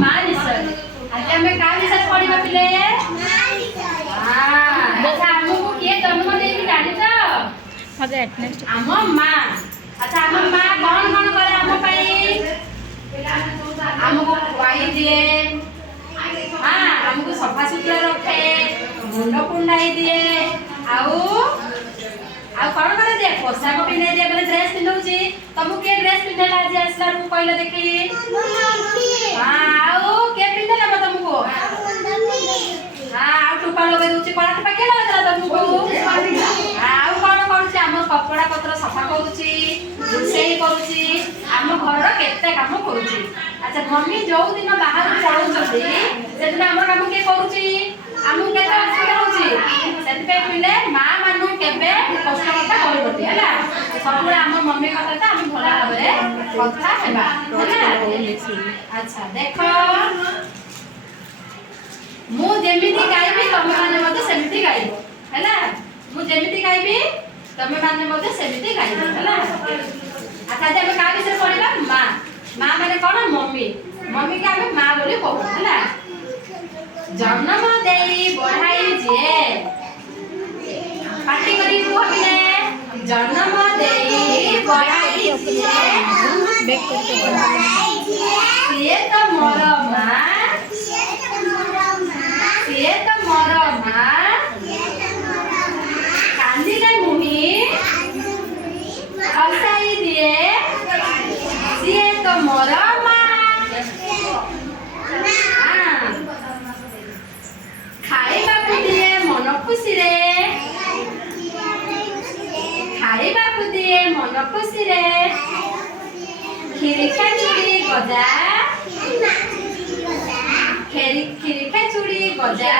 ମା ବିଷୟରେ। ଆଜି ଆମେ କାହା ବିଷୟରେ ପଢିବା ପିଲେ? ଆଚ୍ଛା ଆମକୁ କିଏ ଜନ୍ମ ଦେଇକି ଜାଣିଛ? ଆମ ମା। ଆଚ୍ଛା ଆମ ମା କଣ କଣ କରେ ଆମ ପାଇଁ? ଆମକୁ ଖୁଆଇ ଦିଏ, ଆମକୁ ସଫା ସୁତୁରା ରଖେ, ମୁଣ୍ଡ କୁଣ୍ଡାଇ ଦିଏ, ଆଉ କଣ କରି ଦିଏ? ପୋଷାକ ପିନ୍ଧାଇ ଦିଏ, ମାନେ ଡ୍ରେସ୍ ପିନ୍ଧଉଛି। ତମକୁ କିଏ ଡ୍ରେସ୍ ପିନ୍ଧେଇଲା ଆଜି ଆସିଲାରୁ କହିଲ ଦେଖି? ଆଉ କିଏ ପିନ୍ଧେଇଲା ତମକୁ? ଆଉ ଟୁପା ଲଗେଇ ଦଉଛି। କଳା ଟୁପା କିଏ ଲଗେଇଦେଲା ତମକୁ? ଆଉ କଣ କରୁଛି? ଆମ କପଡ଼ା ପତ୍ର ସଫା କରୁଛି, ରୋଷେଇ କରୁଛି, ଆମ ଘରର କେତେ କାମ କରୁଛି। ଆଚ୍ଛା ମମି ଯୋଉ ଦିନ ବାହାରକୁ ପଳଉଛନ୍ତି ସେଦିନ ଆମର କାମ କିଏ କରୁଛି? ଆମକୁ କେତେ ଅସୁବିଧା ହଉଛି। ସେଥିପାଇଁ ପିଲେ ମା ମାନଙ୍କୁ କେବେ କଷ୍ଟ କଥା କହିବନି ହେଲା। ସବୁବେଳେ ଆମ ମମି କଥା ଆମେ ଭଲ ଭାବରେ କଥା ହେବା ହେଲା। ଆଚ୍ଛା ଦେଖ ମୁଁ ଯେମିତି ଗାଇବି ତମେ ମାନେ ମଧ୍ୟ ସେମିତି ଗାଇବ ହେଲା। ମୁଁ ଯେମିତି ଗାଇବି ତମେ ମାନେ ମଧ୍ୟ ସେମିତି ଗାଇବ ହେଲା। ଆଚ୍ଛା ଆଜି ଆମେ କାହା ବିଷୟରେ ପଢିବା? ମା। ମା ମାନେ କଣ? ମମି। ମମି କି ଆମେ ମା ବୋଲି କହୁ ହେଲା। ଜନ୍ମ ଦେଇ ବଢାଇ ଯିଏ, ପାଟି କରି କୁହ ପିଲେ। ଜନ୍ମ ଦେଇ ବଢାଇ ଯିଏ, ସିଏ ତ ମୋର ମା, ସିଏ ତ ମୋର ମା। କାନ୍ଦିଲେ ମୁହିଁ ହସାଇ ଦିଏ, ସିଏ ତ ମୋର ମା। ଖାଇବାକୁ ଦିଏ ମନ ଖୁସିରେ, ଖାଇବାକୁ ଦିଏ ମନ ଖୁସିରେ। କ୍ଷୀରି ଖେଚୁଡ଼ି ଗଜା, କ୍ଷୀରି ଖେଚୁଡ଼ି ଗଜା।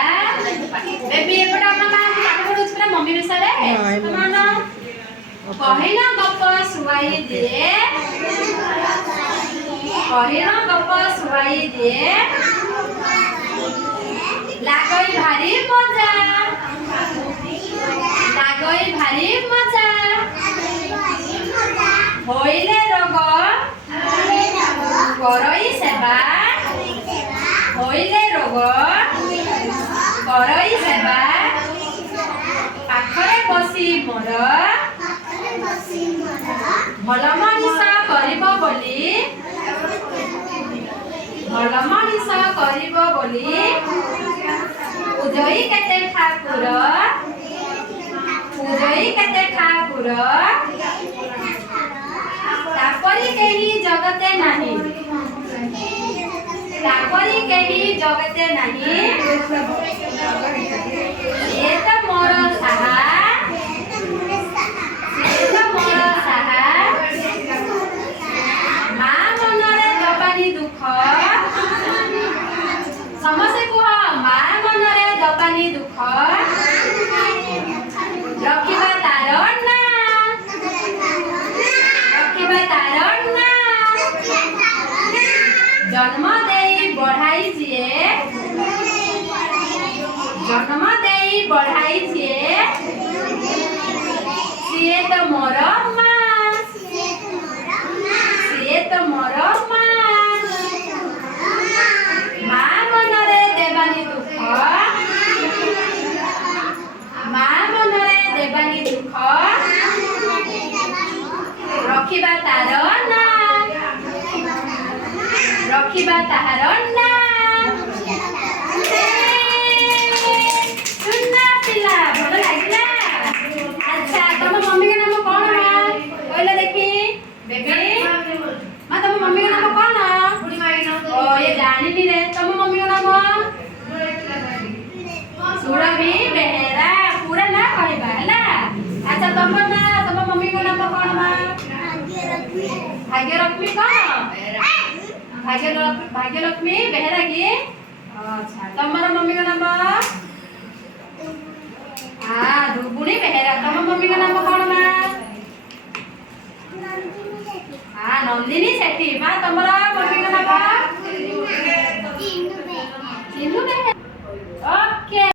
ବେବି ଏପଟେ ଆମ ମା ପାଠ ପଢୁଛି ପରା ମମି ବିଷୟରେ। କହିଲ ଗପ ଶୁଆଇ ଦିଏ, କହିଲ ଗପ ଶୁଆଇ ଦିଏ। লাগই ভারি মজা, লাগই ভারি মজা। হইলে রোগ করই সেবা, হইলে রোগ করই সেবা। পাখরে বসি মোর ভাল মଣିষ করিব বলি, ভাল মଣିষ করিব বলি। ପୂଜଇ କେତେ ଠାକୁର, ପୂଜଇ କେତେ ଠାକୁର। ତାପରି କେହି ଜଗତେ ନାହିଁ, ତାପରି କେହି ଜଗତେ ନାହିଁ। ସିଏ ତ ମୋର ସାହା, ସିଏ ତ ମୋର ସାହା। ମା ମନରେ ଦବାନି ଦୁଃଖ, ସମସ୍ତେ କୁହ ମା ମନରେ ଦବାନି ଦୁଃଖ। ରଖିବା ତାର ନା, ରଖିବା ତାର ନା। ଜନ୍ମ ଦେଇ ବଢାଇ ଯିଏ, ଜନ୍ମ ଦେଇ ବଢାଇ ଯିଏ। ସିଏ ତ ମୋର ମା, ସିଏ ତ ମୋର ମା। ମା ମନରେ ଦେବାନି ଦୁଃଖ, ମା ମନରେ ଦେବାନି ଦୁଃଖ। ରଖିବା ତାର ନା, ରଖିବା ତାହାର ନା। ସୁନା ପିଲା ଭଲ ଲାଗିଲା। ଆଚ୍ଛା ତମ ମମିଙ୍କ ନାମ କଣ ମା କହିଲ ଦେଖି? ବେବି ମା ତମ ମମିଙ୍କ ନାମ କଣ? ଓ ଏ ଜାଣିନି ରେ। ତମ ମମିଙ୍କ ନାମ? ସୁରଭି ବେହେରା। ପୁରା ନା କହିବା ହେଲା। ଆଚ୍ଛା ତମ ନା, ତମ ମମିଙ୍କ ନାମ କଣ ମା? ଭାଗ୍ୟଲକ୍ଷ୍ମୀ କଣ? ଭାଗ୍ୟଲକ୍ଷ୍ମୀ ବେହେରା କି? ଆଚ୍ଛା ତମର ମମିଙ୍କ ନାମ? ରୁଗୁଣି ବେହେରା। ତମ ମମିଙ୍କ ନାମ କଣ ମା? ନନ୍ଦିନୀ ସେଠୀ। ମା ତମର ମମିଙ୍କ ନାମ? ଚିନୁ ବେହେରା। ଓକେ।